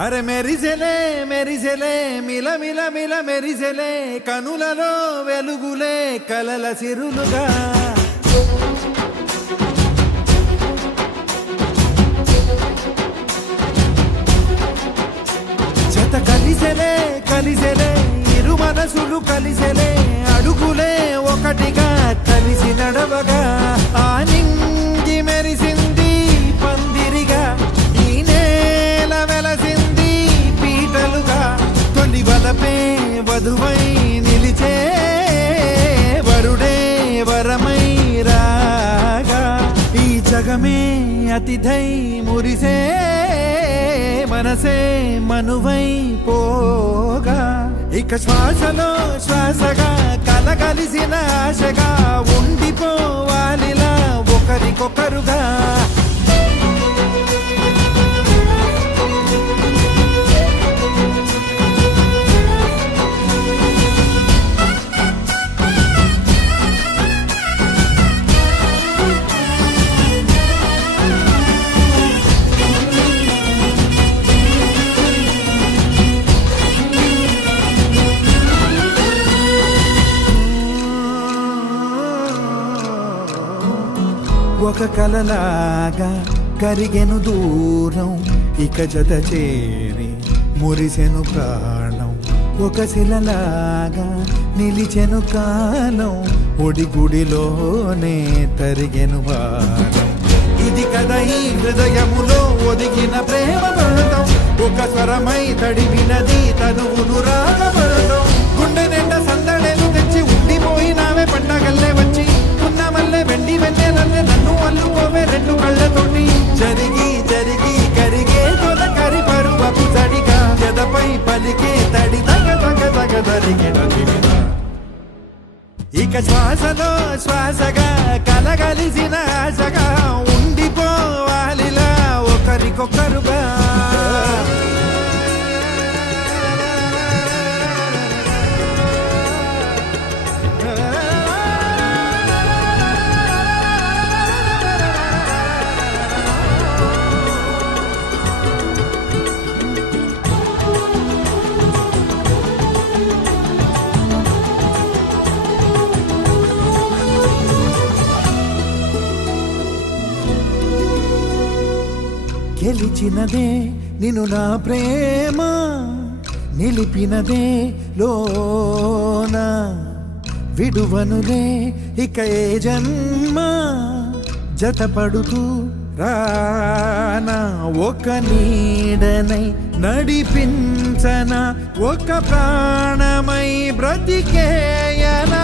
అరే మెరిసెలే మెరిసెలే మిల మిల మిల మెరిసెలే కనులలో వెలుగులే కలల సిరులుగా జత కలిసెలే కలిసెలే ఇరు మనసులు కలిసెలే అడుగులే ఒకటిగా కలిసి నడవగా ఆ నింగి మెరిసింది పందిరిగా ఈ నేల వెలసింది పీటలుగా తొలి వలపే వధువై నిలిచే వరుడే వరమై రాగా ఈ జగమే అతిథై మురిసే మనసే మనువై పోగా ఇక శ్వాసలో శ్వాసగా కలగలిసిన ఆశగా ఉండిపోవాలిలా ఒకరికొకరుగా ఒక కలలాగా కరిగెను దూరం ఇక జత చేరి మురిసెను ప్రాణం ఒక శిలలాగా నిలిచెను కాలం ఒడిగుడిలోనే తరిగెను వారం ఇది కదా ఈ హృదయములో ఒదిగిన ప్రేమ బంధం ఒక స్వరమై తడివినది తనువును రాగబడటం గుండె నిండా సందడేలు తెచ్చి ఉండిపోయినావే పండగల్లే వచ్చి ఉన్న మల్లె వెండి వెన్నెలల్లే నన్ను అల్లుకోవే రెండు కళ్ళతోటి జరిగి జరిగి కరిగే తొలకరి పరువపు తడిగా ఎదపై పలికే తడి తగ తగ తగ తరిగిన ఇక శ్వాసలో శ్వాసగా కలగలిసిన ఆశగా ఉండిపోవాలిలా ఒకరికొకరుగా గెలిచినదే నిన్ను నా ప్రేమ నిలిపినదే లోన విడువనులే ఇక ఏ జన్మ జతపడుతూ రానా ఒక నీడనై నడిపించన ఒక ప్రాణమై బ్రతికేయనా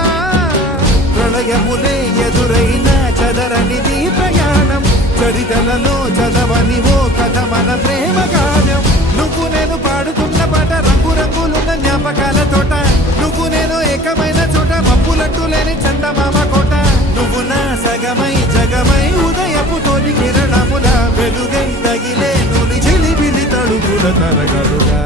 ప్రళయములే ఎదురైన చదరనిది ప్రయాణం చరితలలో చదవని ఓ కథ మన ప్రేమ గానం నువ్వు నేను పాడుతున్న పాట రంగు రంగులున్న జ్ఞాపకాల తోట నువ్వు నేను ఏకమైన చోట మబ్బులట్టు లేని చందమామ కోట నువ్వు నా సగమై జగమై ఉదయపు తోలి కిరణముల వెలుగై తగిలే నులి చిలిబిలి తడుగుల తరగలుగా